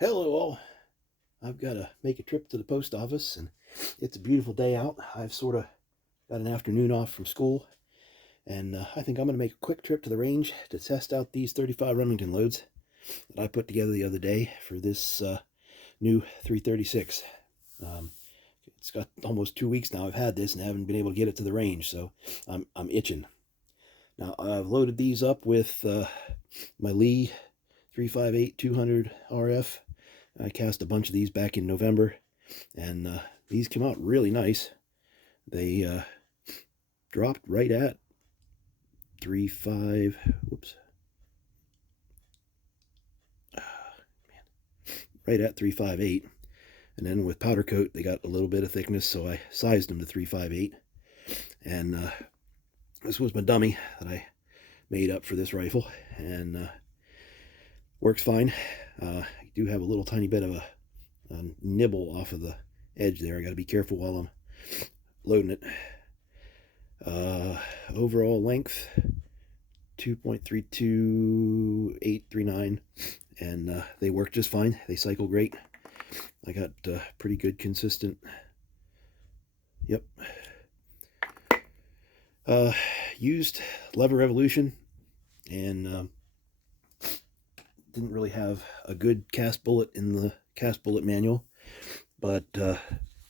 Hello all. I've got to make a trip to the post office and it's a beautiful day out. I've sort of got an afternoon off from school and I think I'm going to make a quick trip to the range to test out these 35 Remington loads that I put together the other day for this new 336. It's got almost 2 weeks now I've had this and haven't been able to get it to the range, so I'm itching. Now I've loaded these up with my Lee 358-200 RF. I cast a bunch of these back in November, and these came out really nice. They dropped right at 3.5. Whoops. Right at 3.58. And then with powder coat, they got a little bit of thickness, so I sized them to 3.58. And this was my dummy that I made up for this rifle, and works fine. I do have a little tiny bit of a nibble off of the edge there. I got to be careful while I'm loading it. Overall length 2.32839, and they work just fine. They cycle great. I got pretty good consistent. Yep. Used lever revolution, and didn't really have a good cast bullet in the cast bullet manual, but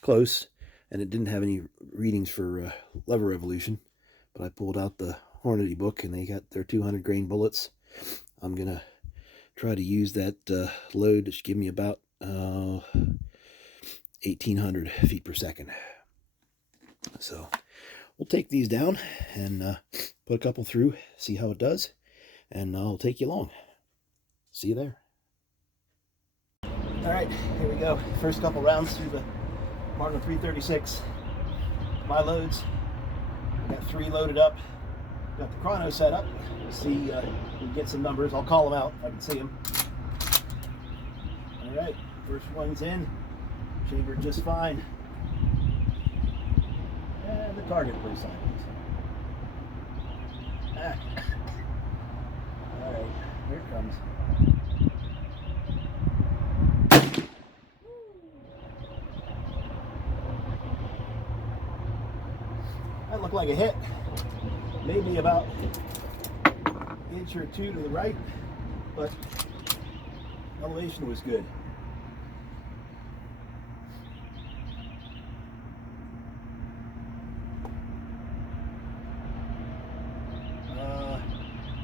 close, and it didn't have any readings for lever revolution. But I pulled out the Hornady book and they got their 200 grain bullets. I'm gonna try to use that load. It should give me about 1800 feet per second. So we'll take these down and put a couple through, see how it does, and I'll take you along. See you there. All right, here we go. First couple rounds through the Marlin 336. My loads. Got 3 loaded up. Got the chrono set up. See, we can get some numbers. I'll call them out if I can see them. All right, first one's in. Chambered just fine. And the target pretty sideways. All right, here it comes. That looked like a hit. Maybe about an inch or 2 to the right, but elevation was good.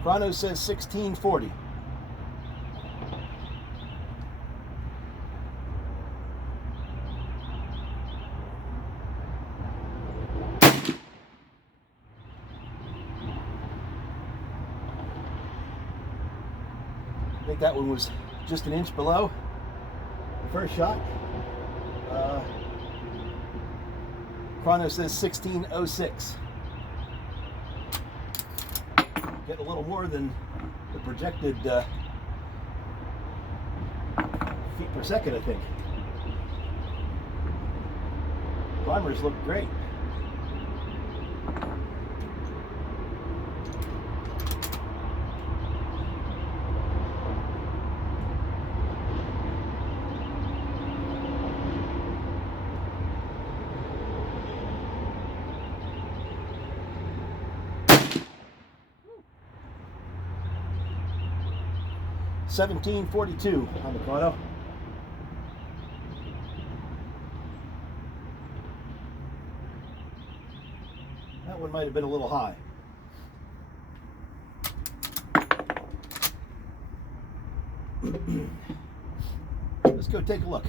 Chrono says 1640. I think that one was just an inch below the first shot. Chrono says 1606. Get a little more than the projected feet per second, I think. Climbers look great. $17.42 on the chrono. That one might have been a little high. Let's go take a look.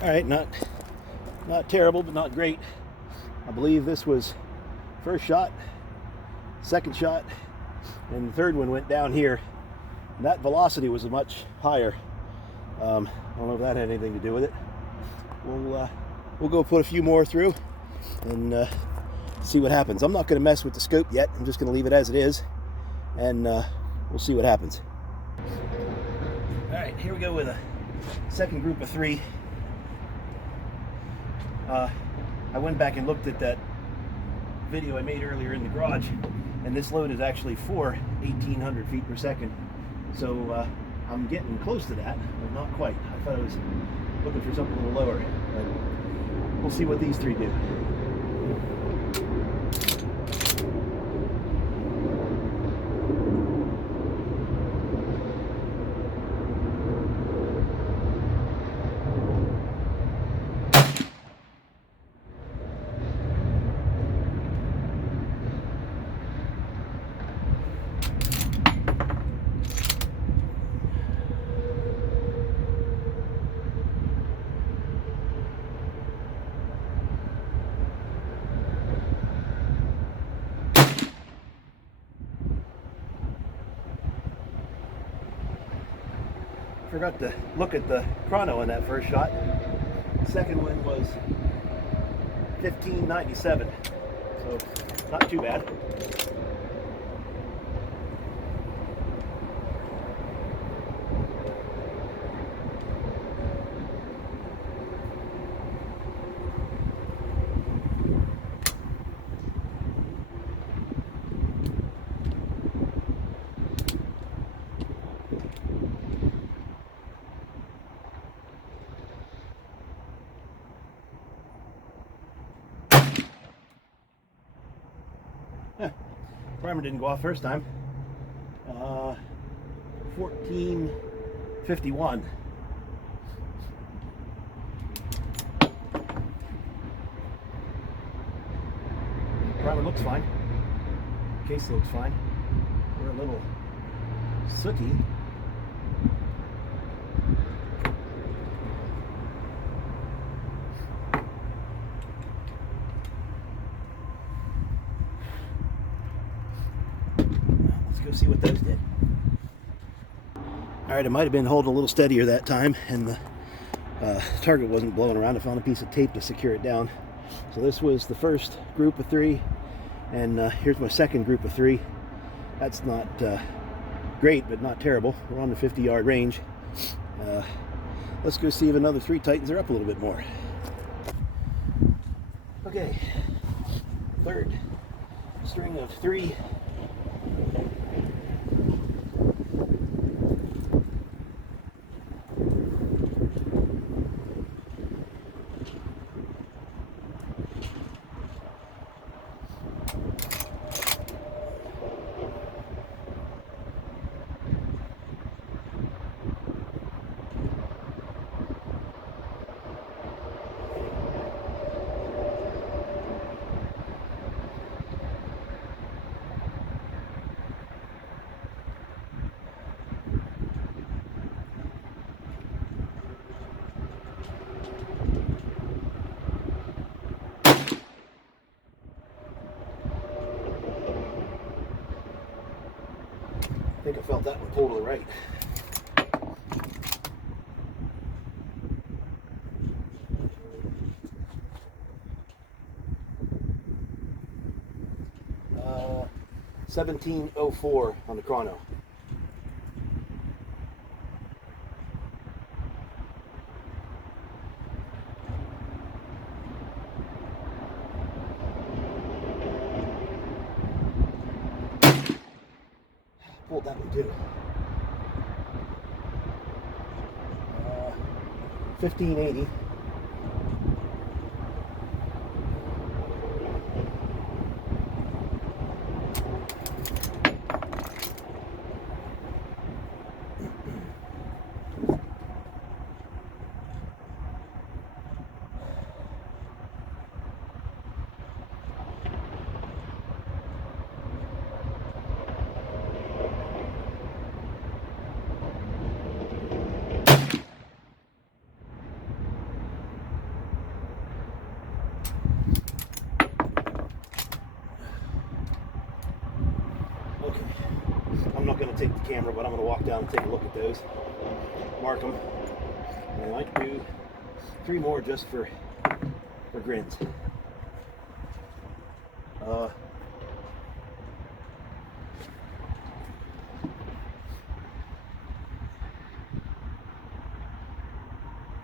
All right, not terrible, but not great. I believe this was first shot, second shot, and the third one went down here. And that velocity was much higher. I don't know if that had anything to do with it. We'll go put a few more through and see what happens. I'm not going to mess with the scope yet. I'm just going to leave it as it is, and we'll see what happens. All right, here we go with a second group of 3. I went back and looked at that video I made earlier in the garage, and this load is actually for 1,800 feet per second. So I'm getting close to that, but not quite. I thought I was looking for something a little lower, but we'll see what these three do. Forgot to look at the chrono in that first shot. The second one was 1597, so not too bad. Primer didn't go off first time. 1451. Primer looks fine. Case looks fine. We're a little sooty. Go see what those did. Alright, I might have been holding a little steadier that time, and the target wasn't blowing around. I found a piece of tape to secure it down. So this was the first group of three, and here's my second group of three. That's not great, but not terrible. We're on the 50-yard range. Let's go see if another three tightens her up a little bit more. Okay, third string of three. I think I felt that one pull to the right. Uh, 1704 on the chrono. Pulled that one too. 1580. I'm not going to take the camera, but I'm going to walk down and take a look at those, mark them, and I might do 3 more just for grins.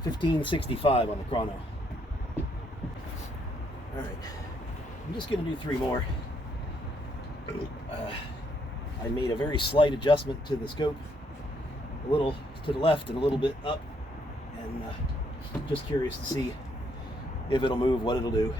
$15.65 on the chrono. All right, I'm just going to do 3 more. I made a very slight adjustment to the scope, a little to the left and a little bit up, and just curious to see if it'll move, what it'll do.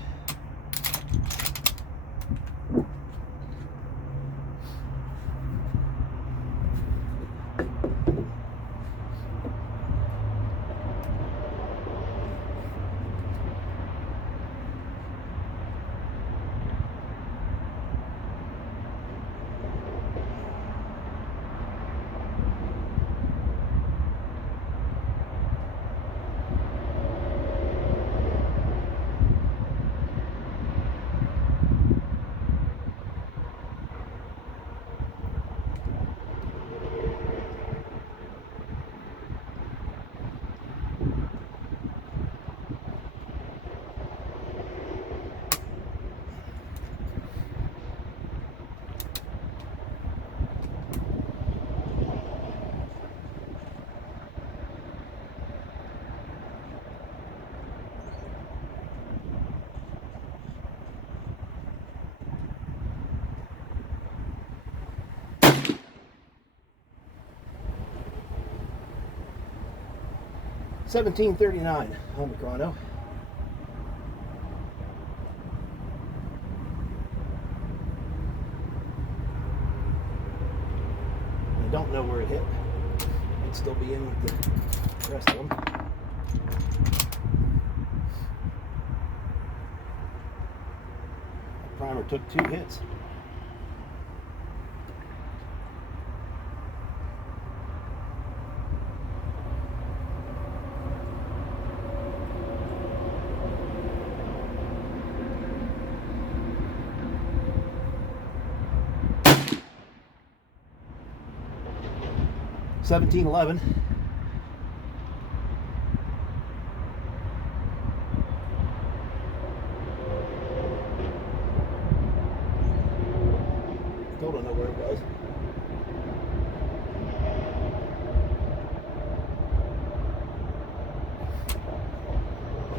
$17.39 on the chrono. I don't know where it hit. Might still be in with the rest of them. The primer took 2 hits. $17.11. Still don't know where it was.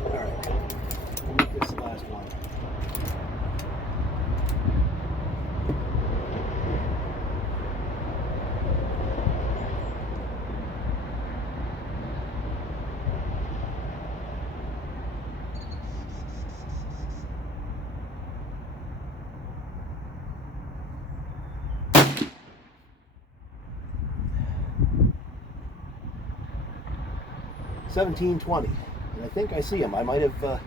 All right, we'll make this the last one. $17.20, and I think I see them. I might have put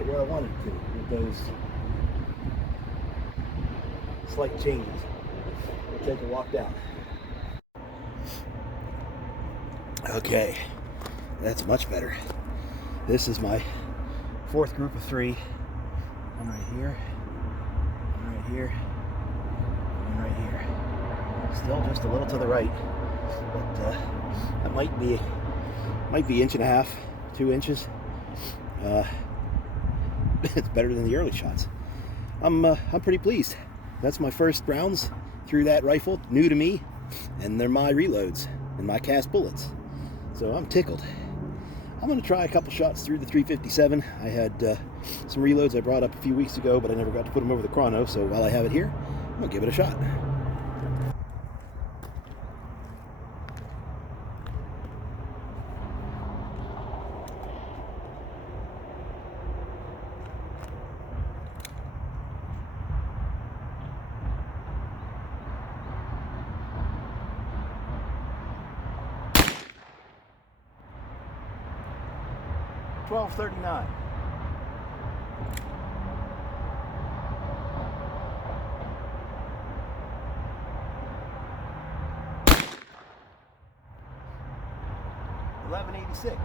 it where I wanted to with those slight changes. We'll take a walk down. Okay, that's much better. This is my 4th group of 3. One right here, one right here, one right here. Still just a little to the right, but that might be 1.5 inches, 2 inches. It's better than the early shots. I'm pretty pleased. That's my first rounds through that rifle, new to me, and they're my reloads and my cast bullets. So I'm tickled. I'm going to try a couple shots through the 357. I had some reloads I brought up a few weeks ago, but I never got to put them over the chrono, so while I have it here, I'm going to give it a shot. $12.39. $11.86.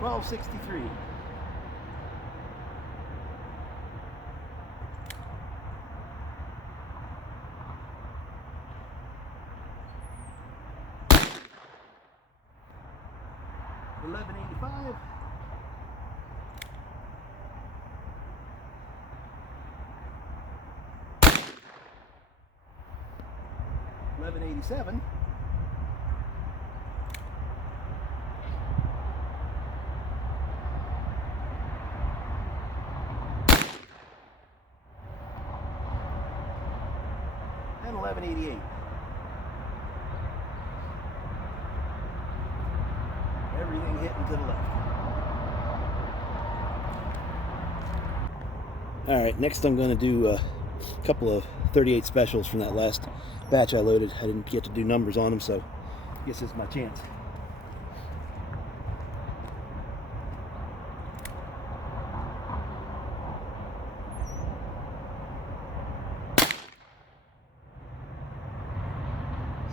$12.63. $11.85. $11.87. 188. Everything hitting to the left. All right, next I'm going to do a couple of 38 specials from that last batch I loaded. I didn't get to do numbers on them, so I guess it's my chance.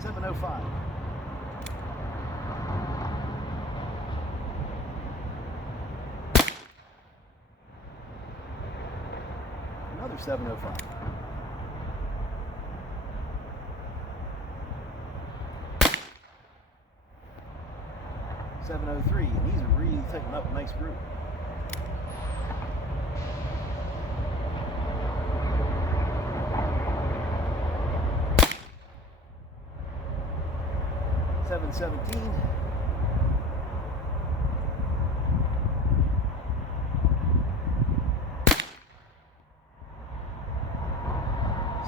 $705. Another $705. $703, and these are really taking up a nice group. $717.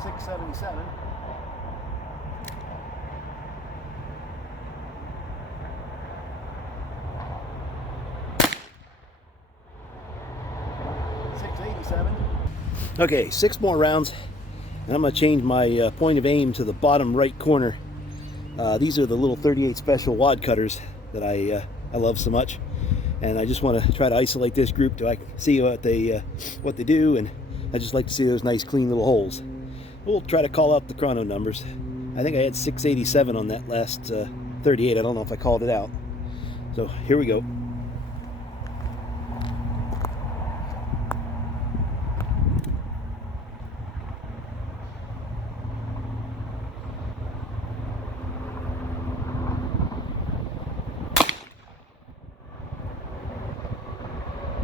$677. $687. Okay, 6 more rounds, and I'm going to change my point of aim to the bottom right corner. These are the little 38 special wad cutters that I love so much, and I just want to try to isolate this group so I can see what they do, and I just like to see those nice clean little holes. We'll try to call out the chrono numbers. I think I had 687 on that last 38. I don't know if I called it out. So here we go.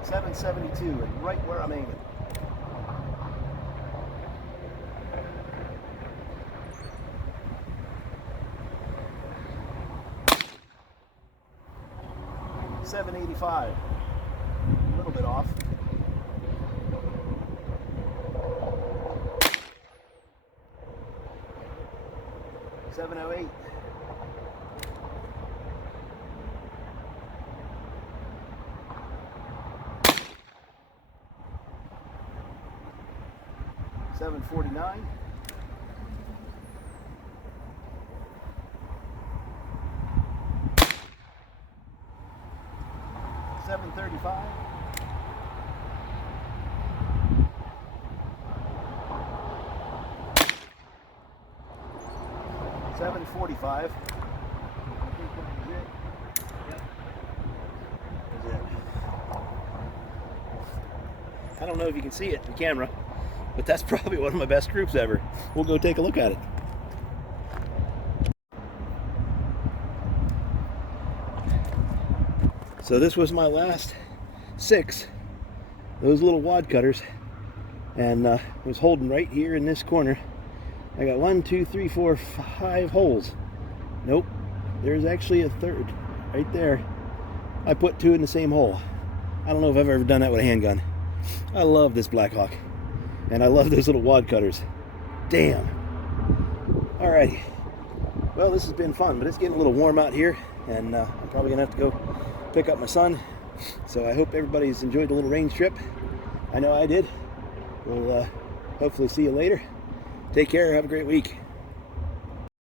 $772, and right where I'm aiming. $785, a little bit off. $708. $749. $735. $745. I don't know if you can see it in the camera, but that's probably one of my best groups ever. We'll go take a look at it. So this was my last 6, those little wad cutters, and was holding right here in this corner. I got 1, 2, 3, 4, 5 holes. Nope, there's actually a third right there. I put 2 in the same hole. I don't know if I've ever done that with a handgun. I love this Blackhawk, and I love those little wad cutters. Damn. Alrighty. Well, this has been fun, but it's getting a little warm out here, and I'm probably gonna have to go pick up my son. So I hope everybody's enjoyed the little range trip. I know I did. We'll hopefully see you later. Take care. Have a great week.